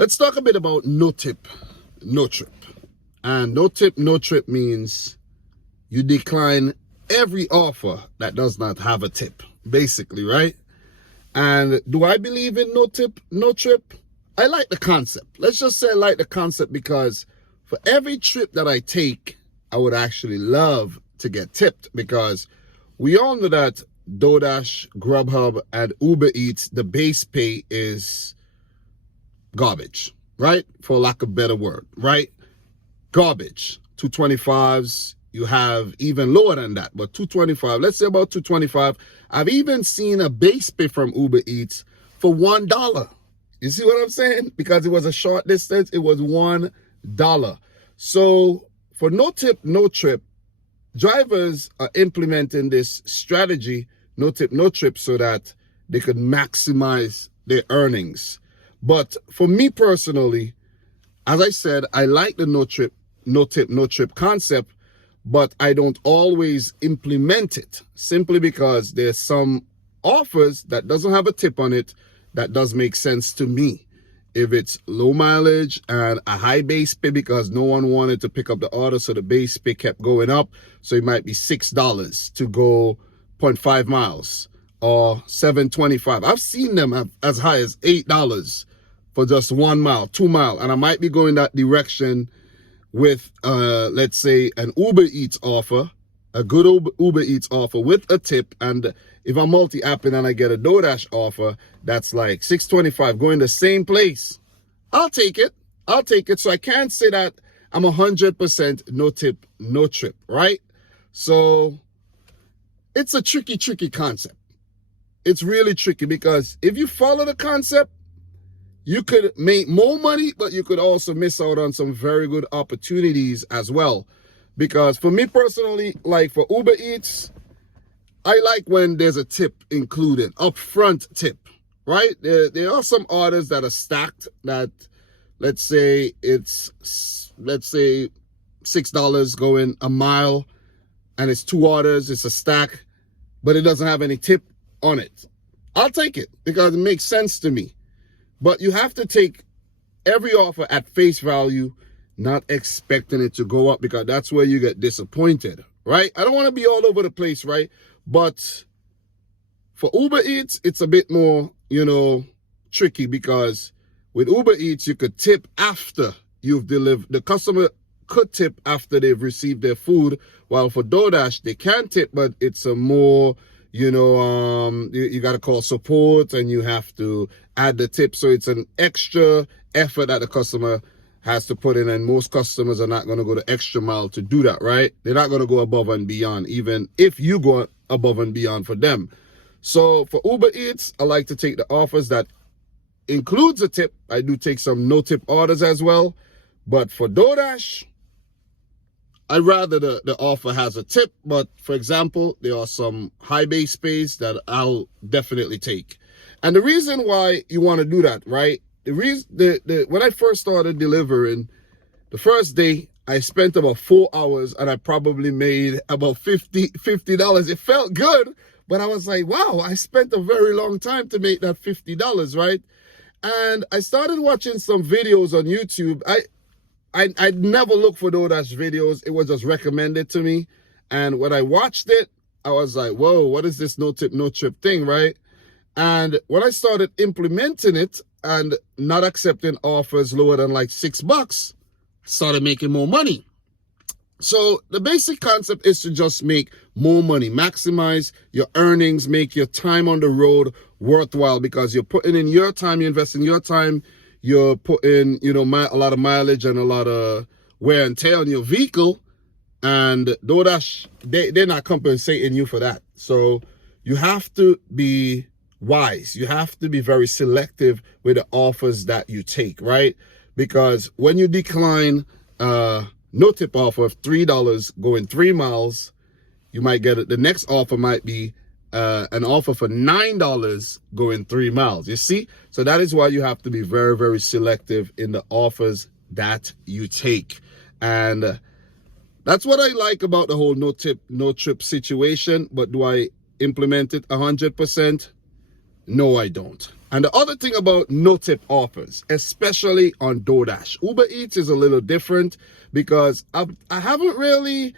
Let's talk a bit about no tip, no trip. And no tip, no trip means you decline every offer that does not have a tip, basically, right? And do I believe in no tip, no trip? I like the concept. Let's just say I like the concept because for every trip that I take, I would actually love to get tipped, because we all know that Doordash, Grubhub, and Uber Eats, the base pay is garbage, right? For lack of a better word, right? Garbage. 225s, you have even lower than that, but 225, let's say about 225. I've even seen a base pay from Uber Eats for $1. You see what I'm saying? Because it was a short distance, it was $1. So for no tip, no trip, drivers are implementing this strategy, no tip, no trip, so that they could maximize their earnings. But for me personally, as I said, I like the no tip, no trip concept, but I don't always implement it, simply because there's some offers that doesn't have a tip on it that does make sense to me. If it's low mileage and a high base pay because no one wanted to pick up the order, so the base pay kept going up, so it might be $6 to go 0.5 miles or $7.25. I've seen them as high as $8 for just 1 mile, 2 mile, and I might be going that direction with let's say an Uber Eats offer, a good Uber Eats offer with a tip. And if I'm multi-apping and I get a Doordash offer that's like $6.25 going the same place, I'll take it. So I can't say that I'm 100% no tip, no trip, right? So it's a tricky concept. It's really tricky, because if you follow the concept, you could make more money, but you could also miss out on some very good opportunities as well. Because for me personally, like for Uber Eats, I like when there's a tip included, upfront tip, right? There are some orders that are stacked that, let's say $6 going a mile, and it's 2 orders, it's a stack, but it doesn't have any tip on it. I'll take it because it makes sense to me. But you have to take every offer at face value, not expecting it to go up, because that's where you get disappointed, right? I don't want to be all over the place, right? But for Uber Eats, it's a bit more, tricky, because with Uber Eats, you could tip after you've delivered. The customer could tip after they've received their food, while for Doordash, they can tip, but it's a more, you got to call support and you have to add the tip. So it's an extra effort that the customer has to put in, and most customers are not going to go the extra mile to do that, right? They're not going to go above and beyond, even if you go above and beyond for them. So for Uber Eats, I like to take the offers that includes a tip. I do take some no tip orders as well. But for Doordash, I'd rather the offer has a tip. But for example, there are some high base pays that I'll definitely take. And the reason why you want to do that, right? When I first started delivering, the first day I spent about 4 hours and I probably made about $50. It felt good, but I was like, wow, I spent a very long time to make that $50, right? And I started watching some videos on YouTube. I never looked for Doordash videos. It was just recommended to me. And when I watched it, I was like, whoa, what is this no tip, no trip thing, right? And when I started implementing it and not accepting offers lower than like $6, I started making more money. So the basic concept is to just make more money, maximize your earnings, make your time on the road worthwhile, because you're putting in your time, you're investing your time, you're putting, a lot of mileage and a lot of wear and tear on your vehicle. And Doordash, they're not compensating you for that. So you have to be wise. You have to be very selective with the offers that you take, right? Because when you decline no tip offer of $3 going 3 miles, you might get it. The next offer might be an offer for $9 going 3 miles. You see? So that is why you have to be very, very selective in the offers that you take. And that's what I like about the whole no tip, no trip situation. But do I implement it 100%? No, I don't. And the other thing about no tip offers, especially on Doordash, Uber Eats is a little different because I haven't really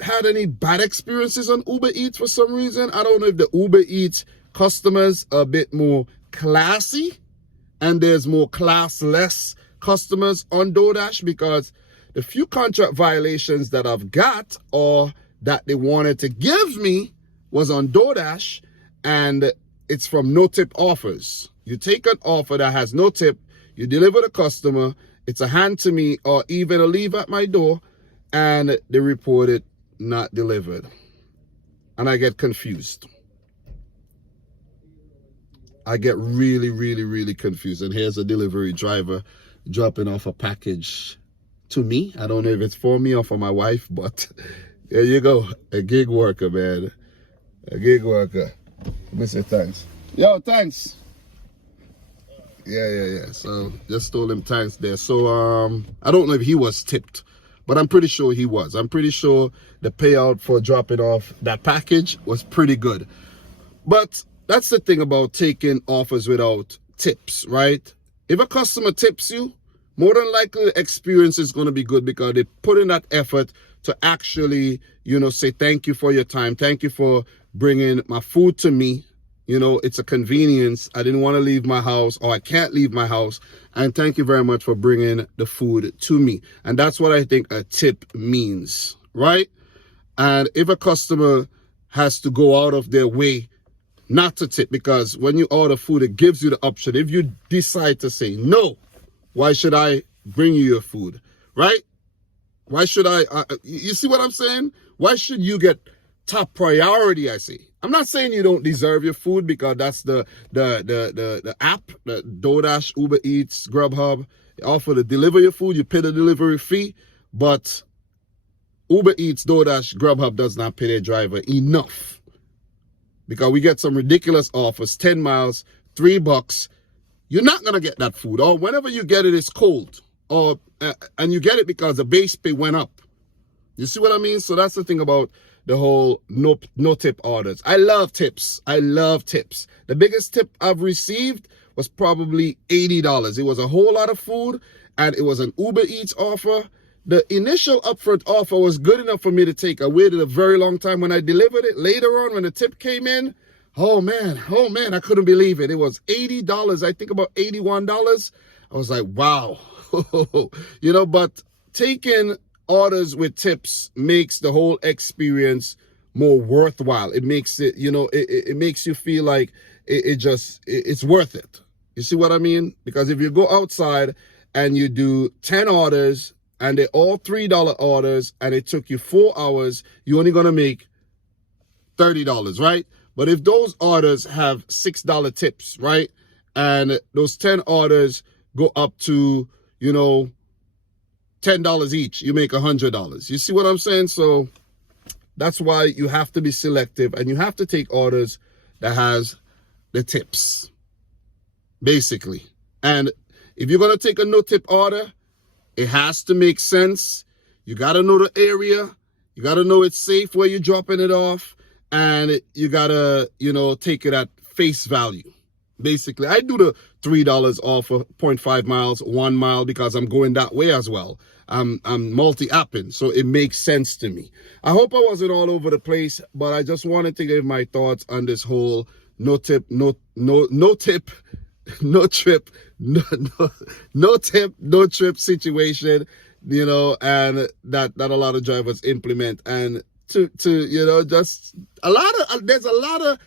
had any bad experiences on Uber Eats for some reason. I don't know if the Uber Eats customers are a bit more classy and there's more classless customers on Doordash, because the few contract violations that I've got or that they wanted to give me was on Doordash, and it's from no tip offers. You take an offer that has no tip, you deliver the customer, it's a hand to me or even a leave at my door, and they report it not delivered. And I get confused. I get really, really, really confused. And here's a delivery driver dropping off a package to me. I don't know if it's for me or for my wife, but there you go. A gig worker, man. A gig worker. Let me say thanks. Yo, thanks. Yeah. So just told him thanks there. So I don't know if he was tipped, but I'm pretty sure he was. I'm pretty sure the payout for dropping off that package was pretty good. But that's the thing about taking offers without tips, right? If a customer tips you, more than likely the experience is going to be good because they put in that effort to actually, say thank you for your time. Thank you for bringing my food to me. It's a convenience. I didn't want to leave my house, or I can't leave my house. And thank you very much for bringing the food to me. And that's what I think a tip means, right? And if a customer has to go out of their way not to tip, because when you order food, it gives you the option. If you decide to say, no, why should I bring you your food, right? Why should you see what I'm saying? Why should you get top priority, I say? I'm not saying you don't deserve your food, because that's the app, the Doordash, Uber Eats, Grubhub. They offer to deliver your food. You pay the delivery fee, but Uber Eats, Doordash, Grubhub does not pay their driver enough. Because we get some ridiculous offers, 10 miles, $3. You're not going to get that food. Or whenever you get it, it's cold. Or and you get it because the base pay went up. You see what I mean? So that's the thing about the whole no tip orders. I love tips. I love tips. The biggest tip I've received was probably $80. It was a whole lot of food, and it was an Uber Eats offer. The initial upfront offer was good enough for me to take. I waited a very long time. When I delivered it later on, when the tip came in, oh man, I couldn't believe it. It was $80, I think about $81. I was like, wow. But taking orders with tips makes the whole experience more worthwhile. It makes it, it makes you feel like it's worth it. You see what I mean? Because if you go outside and you do 10 orders, and they're all $3 orders, and it took you 4 hours, you're only going to make $30, right? But if those orders have $6 tips, right, and those 10 orders go up to, $10 each, you make $100. You see what I'm saying? So that's why you have to be selective, and you have to take orders that has the tips, basically. And if you're going to take a no-tip order, it has to make sense. You got to know the area. You got to know it's safe where you're dropping it off. And you got to, take it at face value. Basically, I do the $3 off for 0.5 miles, 1 mile, because I'm going that way as well. I'm multi-apping, so it makes sense to me. I hope I wasn't all over the place, but I just wanted to give my thoughts on this whole no tip, no trip, no trip situation, and that a lot of drivers implement. And to just there's a lot of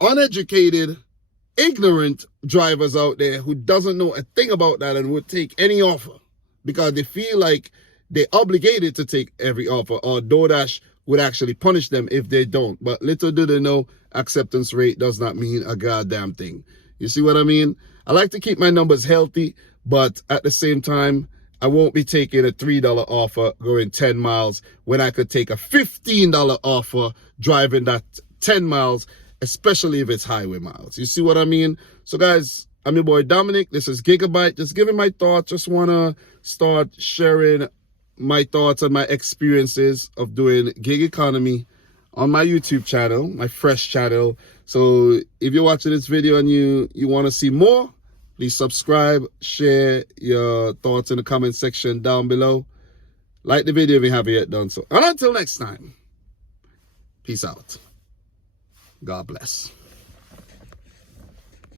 uneducated, ignorant drivers out there who doesn't know a thing about that and would take any offer because they feel like they're obligated to take every offer, or Doordash would actually punish them if they don't. But little do they know, acceptance rate does not mean a goddamn thing. You see what I mean? I like to keep my numbers healthy, but at the same time, I won't be taking a $3 offer going 10 miles when I could take a $15 offer driving that 10 miles, especially if it's highway miles. You see what I mean? So guys, I'm your boy Dominic. This is Gigabyte. Just giving my thoughts. Just want to start sharing my thoughts and my experiences of doing gig economy on my YouTube channel, my fresh channel. So if you're watching this video and you want to see more, please subscribe, share your thoughts in the comment section down below. Like the video if you haven't yet done so. And until next time, peace out. God bless.